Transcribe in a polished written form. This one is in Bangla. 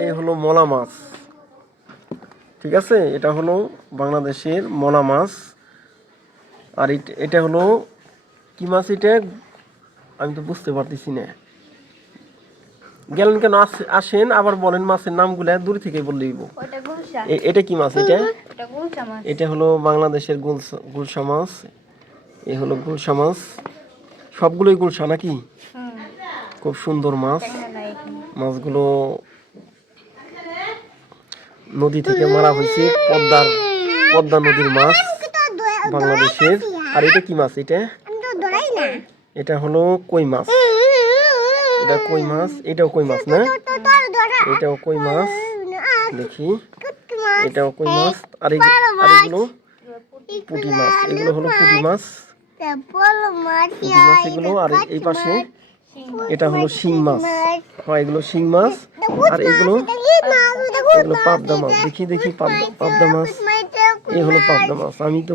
এই হলো মলা মাছ, ঠিক আছে। এটা হলো বাংলাদেশের মলা মাছ। আর এটা হলো কি মাছ? এটা আমি তো বুঝতে পারতেছি না। গেলেন কেন? আসেন আবার বলেন মাছের নামগুলা দূর থেকে বললে দিব। এটা কি মাছ? এটা হলো বাংলাদেশের গুলশা মাছ। এই হলো গুলশা মাছ, সবগুলোই গুলশা নাকি? খুব সুন্দর মাছ। মাছগুলো নদী থেকে মারা হয়েছে, পদ্মা নদীর মাছ বাংলাদেশের। আর এটা কি মাছ? এটা হলো কই মাছ। এটা কই মাছ, এটাও কই মাছ না? এটাও কই মাছ, দেখি এটাও কই মাছ। আর এগুলো পুঁটি মাছ, এগুলো হলো পুঁটি মাছ, এগুলো। আর এই পাশে এটা হলো শিং মাছ। হয় এগুলো শিং মাছ। আর এগুলো পাবদা মাছ। দেখি পাবদা মাছ। এই হলো পাবদা মাছ। আমি তো